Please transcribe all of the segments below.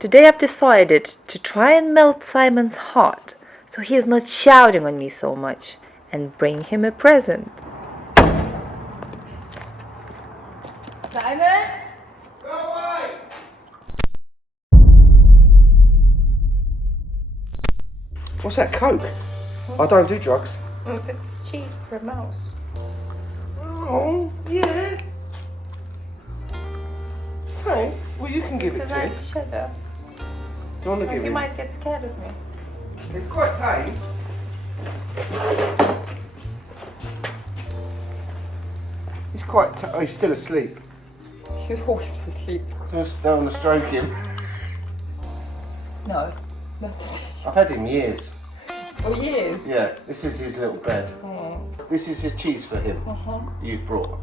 Today I've decided to try and melt Simon's heart so he's not shouting on me so much and bring him a present. Simon? Go away! What's that, Coke? I don't do drugs. It's cheap for a mouse. Oh, yeah. Thanks. Well, you can give it It's a to me. nice cheddar. Do you want to give You it? might get scared of me. It's quite tame. He's quite oh, he's still asleep. He's always asleep. Just don't want to stroke him. No, not I've had him years. for years. Yeah, this is his little bed. This is his cheese for him. You've brought.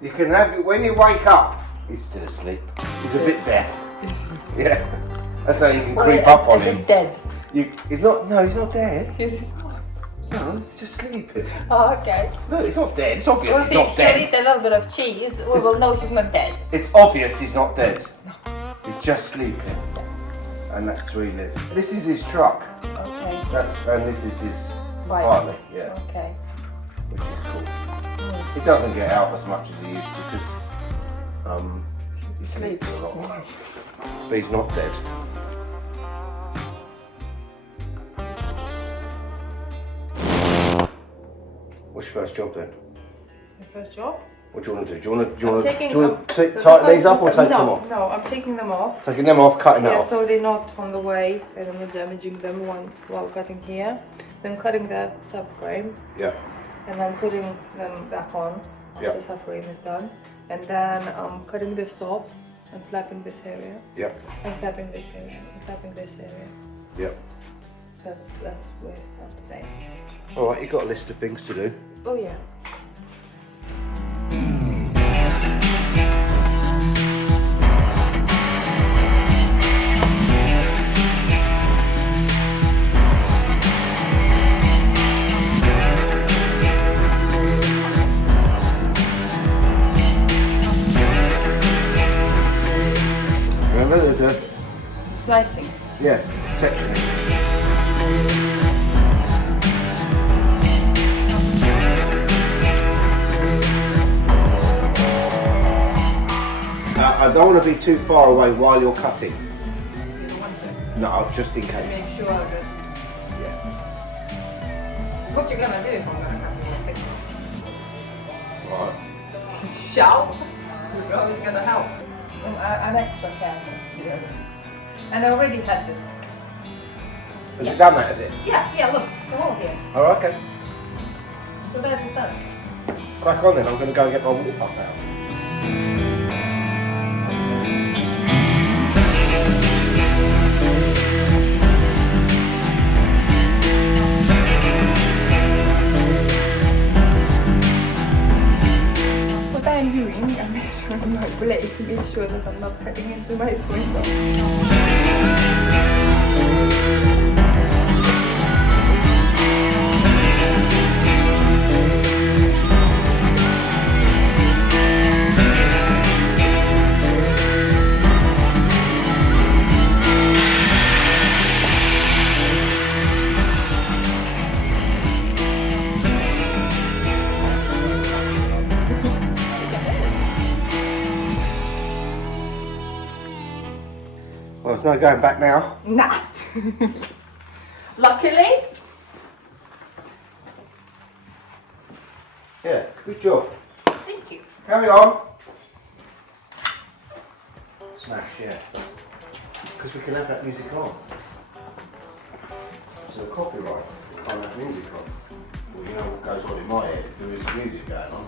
You can have it when you wake up. He's still asleep. He's a bit deaf. Yeah, that's how you can creep up on him. Is he dead? He's not. No, he's not dead. Is he? No, he's just sleeping. Oh, okay. No, he's not dead. It's obvious Well, he's see, not if he'll dead. eat a little bit of cheese, we will know he's not dead. It's obvious he's not dead. He's just sleeping, and that's where he lives. This is his truck. Okay. And this is his Right. Harley. Yeah, Okay. which is cool. He doesn't get out as much as he used to because he sleeps a lot. But he's not dead. What's your first job then? The first job? What do you want to do? Do you want to So tighten the these up or first- take them off? No, I'm taking them off. Taking them off, cutting that Yeah, off. so they're not on the way and I'm not damaging them while cutting here. Then cutting the subframe Yeah. and then putting them back on after Yeah. the subframe is done. And then cutting this off and flapping this area. Yeah. And flapping this area. And flapping this area. Yeah. That's where I start today. All right, you've got a list of things to do. Oh yeah. Remember the Slicing. yeah, sectioning. I don't want to be too far away while you're cutting. You don't want to No, just in case. make sure that Yeah. what you're gonna do if I'm gonna cut something. Right. Shout. It's always gonna help. I'm extra careful, to be honest. And I already had this. Have you done that, is it? Yeah, look, it's all here. Oh, okay. So that is done. Crack on then. I'm going to go and get my water pump out. What I'm doing, I'm measuring my blade to make sure that I'm not cutting into my swing. Well, there's no going back now. Nah. Luckily. Yeah, good job. Thank you. Carry on. Smash, yeah. Because we can have that music on. So copyright, we can't have music on. Well, you know what goes on in my head if there is music going on.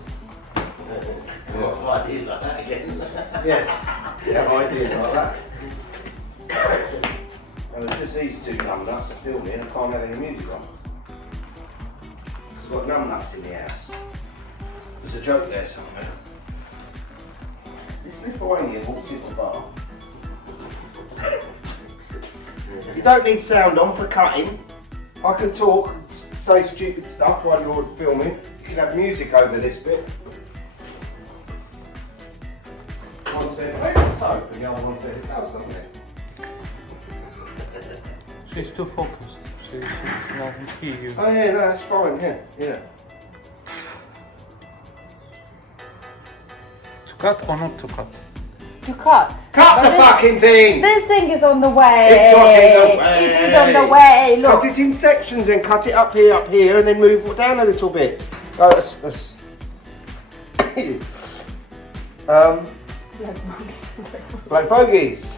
Ideas like that again. Yes, yeah, ideas like that. And it's just these two numbnuts are filming and I can't have any music on. Because I've got numbnuts in the house. There's a joke there somewhere. This Lithuanian walks into the bar. You don't need sound on for cutting. I can talk, say stupid stuff while you're filming. You can have music over this bit. said, where's the soap? And the other one said, it does, doesn't it? She's too focused. She doesn't hear you. Oh yeah, no, that's fine, yeah. To cut or not to cut? To cut. Cut the fucking thing! This thing is on the way. It's not in the way. It is on the way. Look. Cut it in sections and cut it up here, and then move it down a little bit. Oh, that's Black bogies.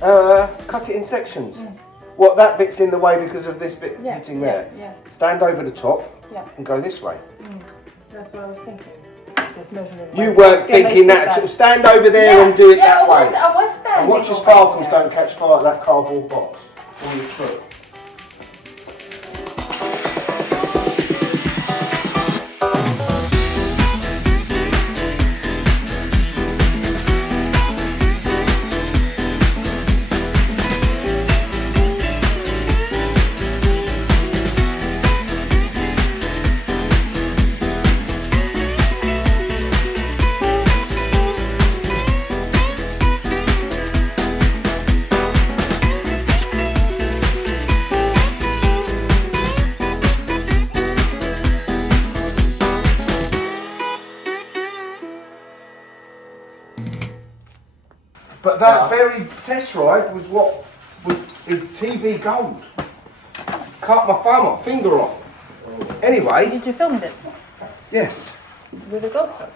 Cut it in sections. What, that bit's in the way because of this bit hitting there? Yeah. Stand over the top Yeah. and go this way. That's what I was thinking. Just measuring it. You weren't thinking that. Stand over there and do it that way. I was standing. And watch your sparkles don't catch fire at that cardboard box on your foot. But that very test ride was is TV gold. Cut my thumb off, finger off. Anyway. Did you film it? Yes. With a GoPro?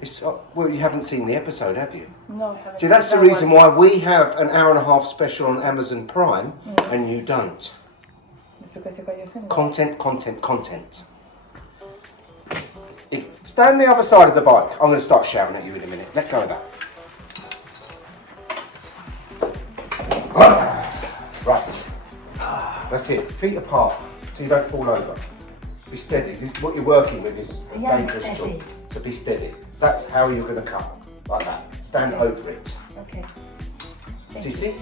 It's, well, you haven't seen the episode, have you? No, I haven't. See, that's the reason why we have an hour-and-a-half special on Amazon Prime and you don't. It's because you got your finger. Content. Stand the other side of the bike. I'm going to start shouting at you in a minute. Let go of that. Right. That's it. Feet apart so you don't fall over. Be steady. What you're working with is a dangerous tool. So be steady. That's how you're going to cut. Like that. Stand over it. Okay. See?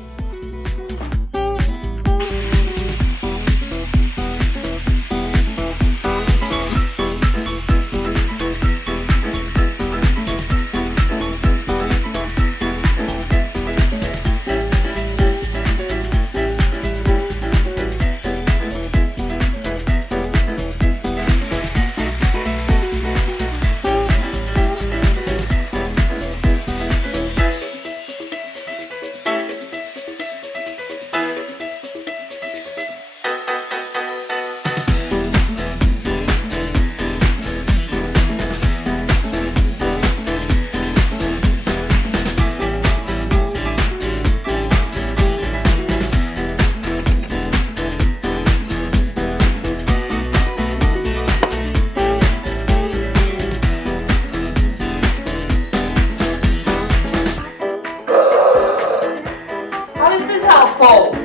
How is this helpful?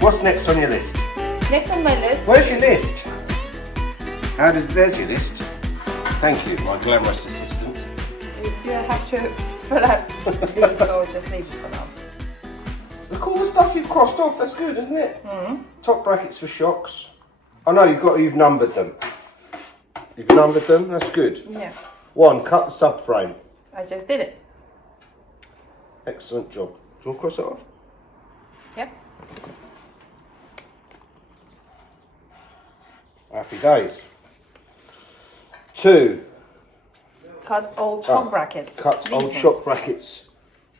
What's next on your list? Next on my list. Where's your list? There's your list. Thank you, my glamorous assistant. Do I have to fill out these or just leave it for now? Look all the stuff you've crossed off, that's good, isn't it? Top brackets for shocks. I know you've numbered them. You've numbered them, that's good. Yeah. 1, cut the subframe. I just did it. Excellent job. Do you want to cross it off? Yep. Happy days. 2, Cut old shock brackets. cut These old ones. shock brackets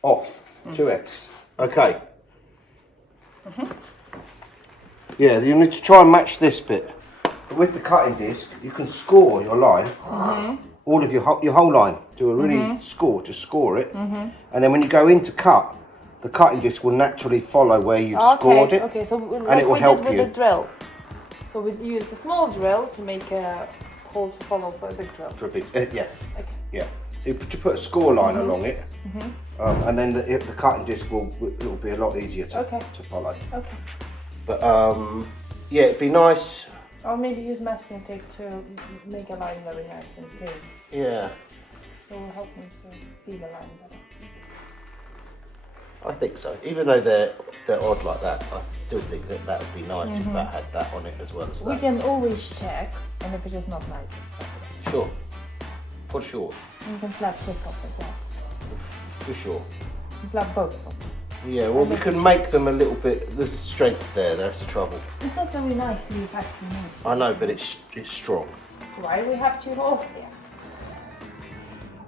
off. 2 Fs. Okay. Yeah, you need to try and match this bit. But with the cutting disc, you can score your line. All of your whole line. Do a really just score it. And then when you go in to cut, the cutting disc will naturally follow where you've scored it. Okay, so and it will help with you. the drill. So we use a small drill to make a hole to follow for a big drill. For a big, yeah. Okay. Yeah. So you put a score line along it, and then the cutting disc will be a lot easier to follow. Okay. But yeah, it'd be nice. Or maybe use masking tape to make a line very nice and clean. Yeah. It will help me to see the line better. I think so. Even though they're odd like that, I still think that would be nice if that had that on it as well as that. We can always check, and if it is not nice, just stop it. Sure. For sure. You can flap this off as well. For sure. You can flap both off. Yeah, well, we can make them a little bit. There's strength there. That's the trouble. It's not very nicely factory made. I know, but it's strong. Why we have 2 holes here?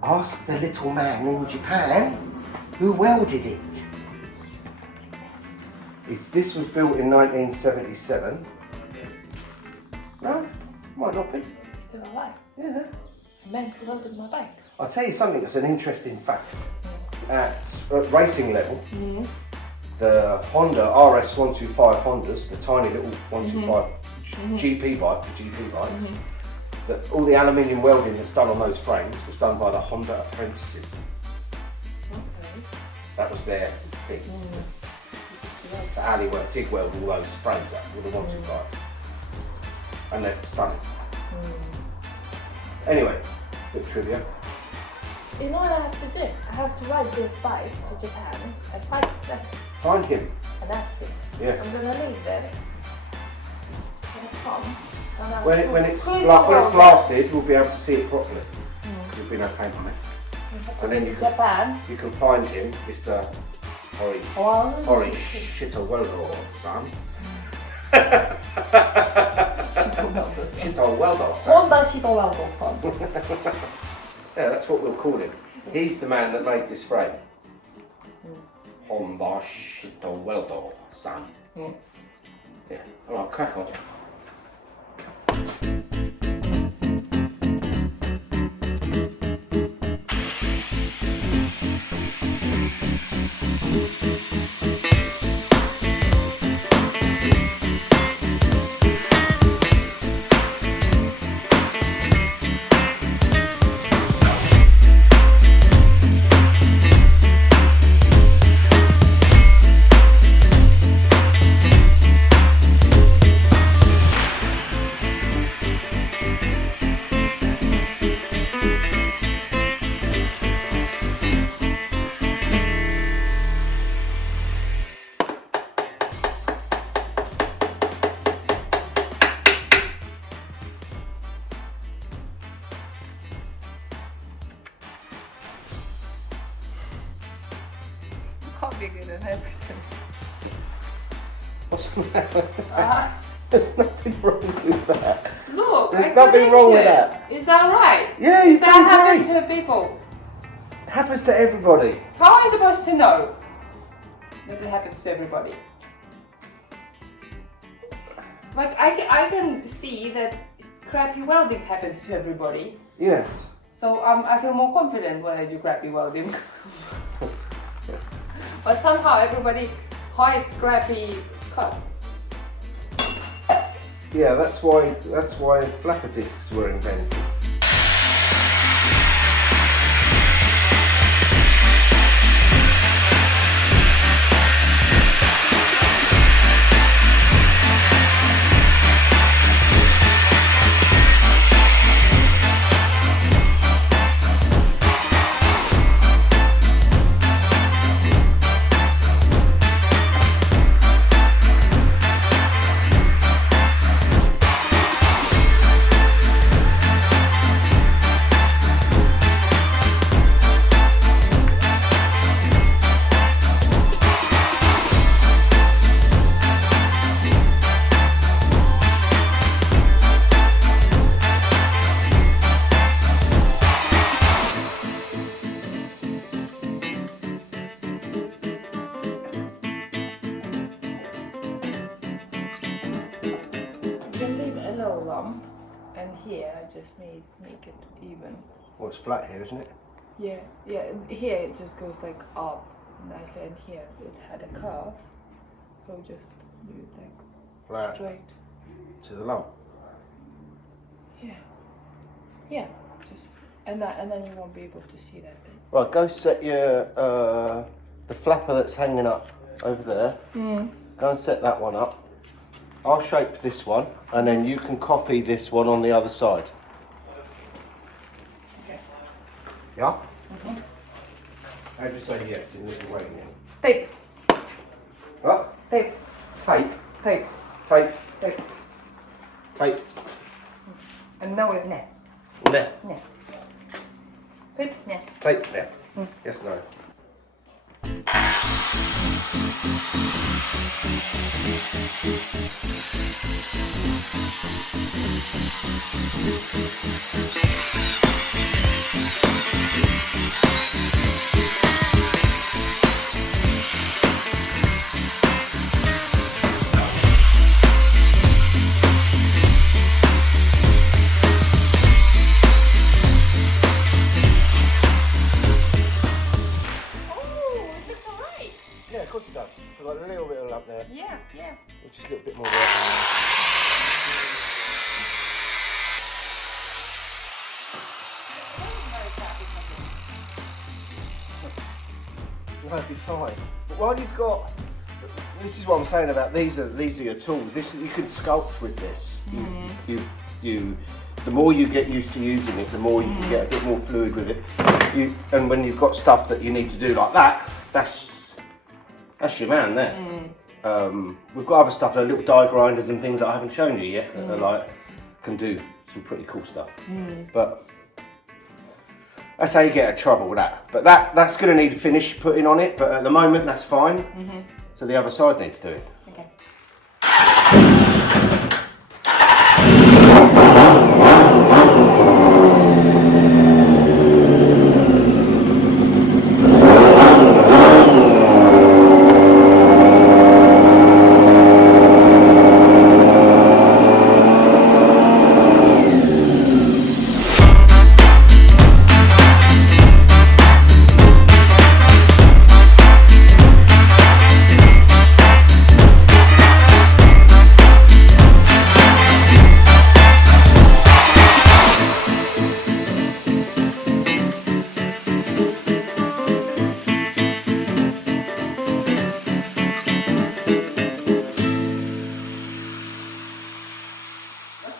Ask the little man in Japan who welded it. This was built in 1977. No, might not be. He's still alive. Yeah. A man who welded my bike. I'll tell you something that's an interesting fact. At racing level, the Honda RS125 Hondas, the tiny little 125 GP bike, the GP bikes, that all the aluminium welding that's done on those frames was done by the Honda apprentices. Okay. That was their thing. So Ali worked, TIG weld all those frames out with the 125. And they're stunning. Anyway, bit of trivia. You know what I have to do? I have to ride this bike to Japan and find stuff Find him. and ask him. Yes. I'm gonna leave this. When it's blasted, we'll be able to see it properly. There'll be no paint on it. And then you can find him, Mr. Hori Shito-Weldo-san. Shito-Weldo-san. Honda Shito-Weldo-san. Yeah, that's what we'll call him. He's the man that made this frame. Honda Shito-Weldo-san. Yeah, alright, crack on. Can't be good at everything. What's the matter? There's nothing wrong with that. Look, there's nothing wrong with that. Is that right? Yeah, you've done that great. happens to people? It happens to everybody. How am I supposed to know that it happens to everybody? Like, I can see that crappy welding happens to everybody. Yes. So I feel more confident when I do crappy welding. But somehow everybody hides crappy cuts. Yeah, that's why flapper discs were invented. And here I just make it even. Well, it's flat here, isn't it? Yeah, yeah. Here it just goes like up nicely, and here it had a curve, so just do it like flat. straight. to the lump. Yeah. Yeah. Just and then you won't be able to see that bit. Right, go set your the flapper that's hanging up over there. Go and set that one up. I'll shape this one, and then you can copy this one on the other side. Okay. Yeah? How do you say yes in little way now? Tape. What? Tape. Tape. Tape. Tape. Tape. Tape. And now it's net. There. Net. Tape. Net. Tape there. Yes, no. Yeah, of course it does. We've got a little bit of lump there. Yeah, yeah. Which is a little bit more work. That'd be fine. But while you've got, this is what I'm saying about these are your tools. This you can sculpt with this. The more you get used to using it, the more you can get a bit more fluid with it. And when you've got stuff that you need to do like that, that's your man there. We've got other stuff, like little die grinders and things that I haven't shown you yet that are like can do some pretty cool stuff. But that's how you get out of trouble with that. But that's going to need a finish putting on it. But at the moment, that's fine. So the other side needs doing. Okay.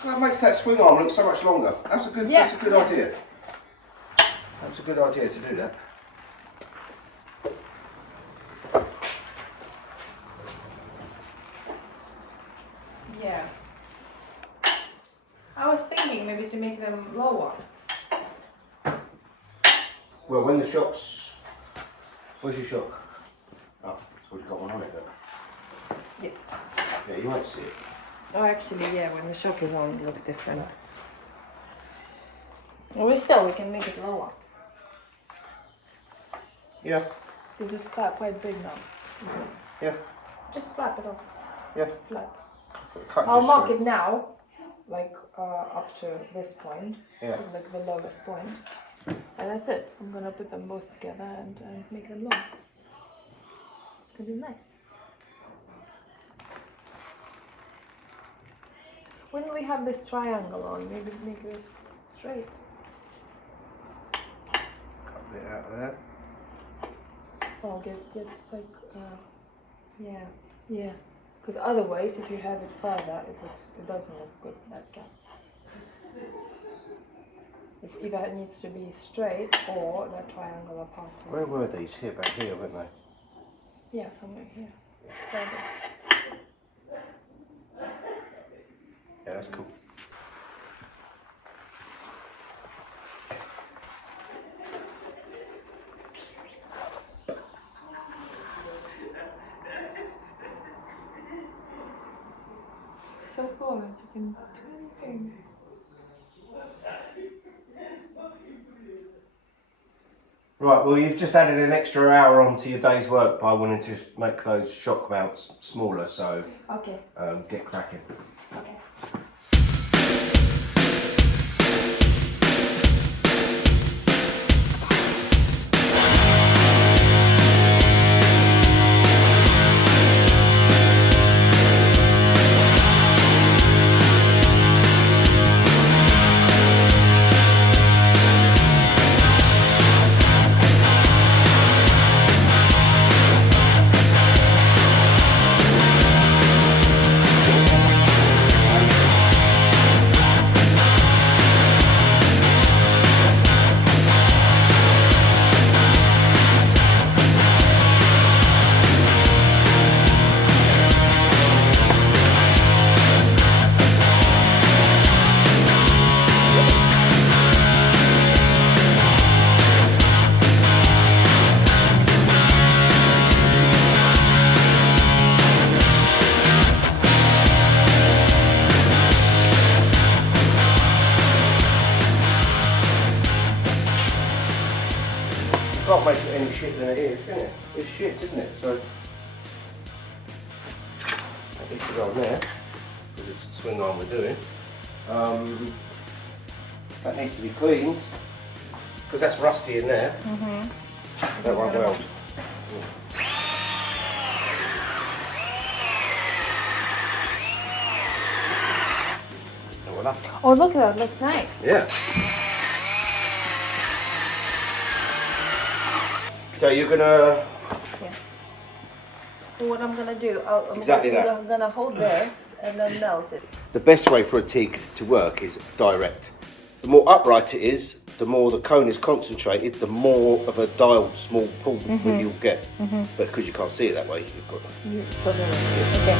That makes that swing arm look so much longer. That's a good idea. That's a good idea to do that. Yeah. I was thinking maybe to make them lower. Well, when the shocks, where's your shock? Oh, it's already got one on it. But Yeah. yeah, you won't see it. Oh, actually, yeah. When the shock is on, it looks different. Well, we can make it lower. Yeah. This is quite big now. Yeah. Just flap it off. Yeah. Flat. Cut I'll this mark through. it now, like up to this point, Yeah. like the lowest point, and that's it. I'm gonna put them both together and make them long. It's gonna be nice. When we have this triangle on, maybe make this straight. Cut a bit out of there. Or get like yeah. Because otherwise, if you have it further, it doesn't look good, that gap. It's either it needs to be straight or that triangular part. Where were these? Here, back here, weren't they? Yeah, somewhere here. Further. Yeah, that's cool. So cool that you can do anything. Right, well, you've just added an extra hour onto your day's work by wanting to make those shock mounts smaller, so Okay. get cracking. Okay. can't make it any shit than it is, can it? It's shit, isn't it? So that needs to go on there because it's the swing arm we're doing. That needs to be cleaned because that's rusty in there. That won't weld. Oh, look at that, looks nice. Yeah. So you're gonna. Yeah. So what I'm gonna do, I'm gonna hold this and then melt it. The best way for a TIG to work is direct. The more upright it is, the more the cone is concentrated, the more of a dialed small pull that you'll get. But because you can't see it that way, you've got to. Okay.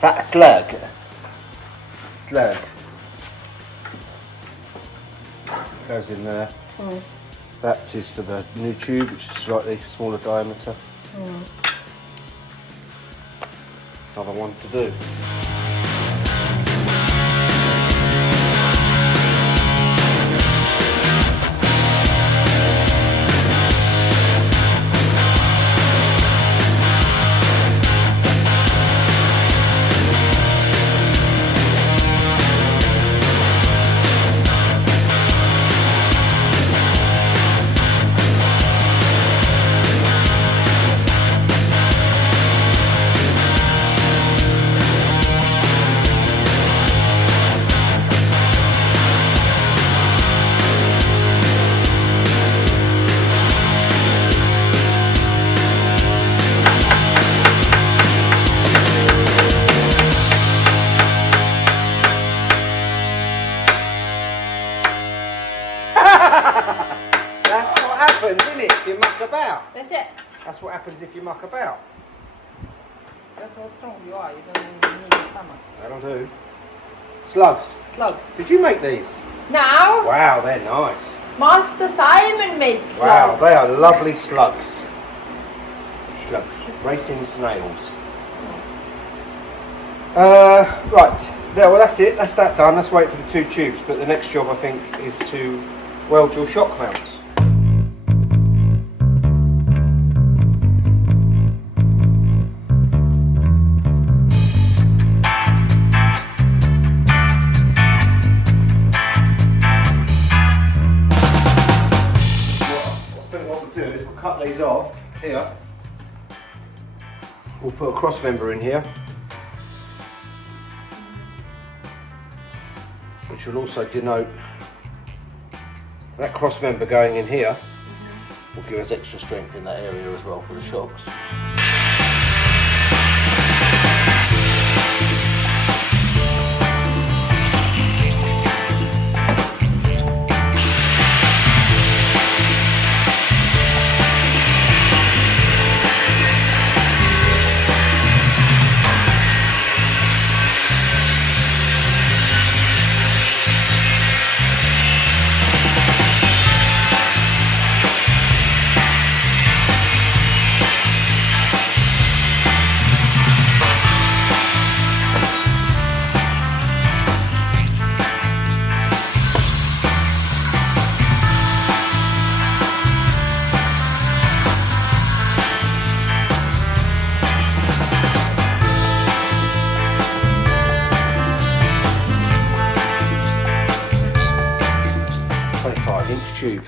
That slug. Goes in there. That is for the new tube, which is slightly smaller diameter. Another one to do. That's what happens, isn't it? If you muck about. That's it. That's what happens if you muck about. That's how strong you are. You don't even need a hammer. That'll do. Slugs. Slugs. Did you make these? Now, Wow, they're nice. Master Simon made slugs. Wow, they are lovely slugs. Look, racing snails. Right. Yeah, well that's it. That's that done. Let's wait for the two tubes. But the next job I think is to weld your shock mounts. Cut these off here. We'll put a cross member in here, which will also denote that cross member going in here will give us extra strength in that area as well for the shocks. 25-inch tube.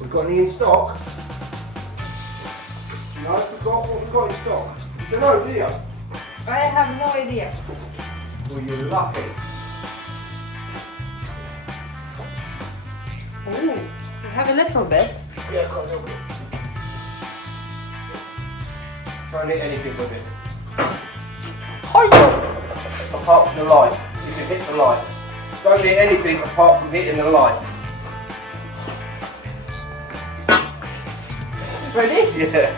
We've got any in stock? No, we've got what we've got in stock. You don't know, do you? I have no idea. Well, you're lucky. Oh, you have a little bit. Yeah, I've got a little bit. Don't hit anything with it. Apart from the light. You can hit the light. Don't hit anything apart from hitting the light. Ready? Yeah.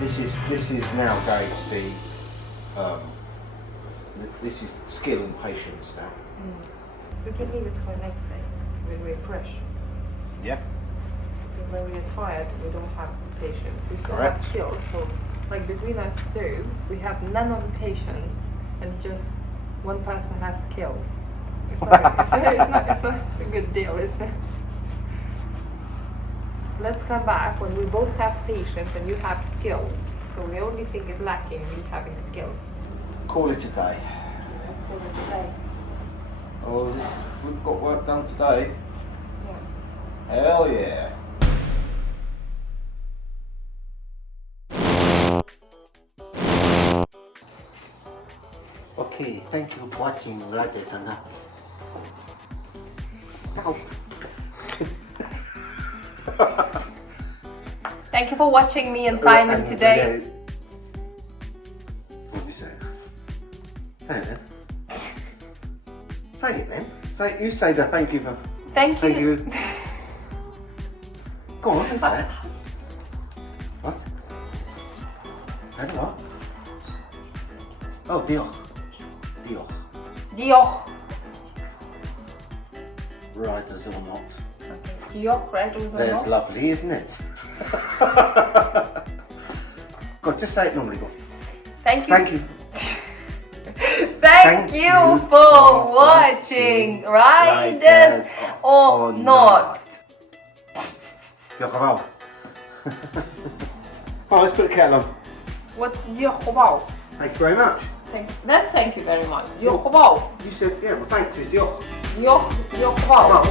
this is now going to be this is skill and patience now. We can leave it for next day when we're fresh. Yeah. Because when we are tired, we don't have the patience. We still Correct. have skills. So, like between us two, we have none of the patience, and just one person has skills. It's not a good deal, isn't it? Let's come back when we both have patience and you have skills. So the only thing is lacking, me having skills. Call it a day. Let's call it a day. Oh, we've got work done today. Yeah. Hell yeah. Okay, thank you for watching RACER. Thank you for watching me and Simon today. What did you say? Say it then. Say it then. You say the thank you for. Thank you. Go on, you say it. What? I don't know. Oh, Diolch. Diolch. Dioch. Riders or not. Okay. Dioch, right? There's lovely, isn't it? Go on, just say it normally. Go on. Thank you. Thank you. Thank you for watching Riders or Not. Diolch yn fawr. Oh, let's put the kettle on. What's Dioch yn fawr? Thank you very much. That's thank you very much. Dioch yn fawr. You said, yeah, well thanks, it's diolch. Dioch yn fawr. Well,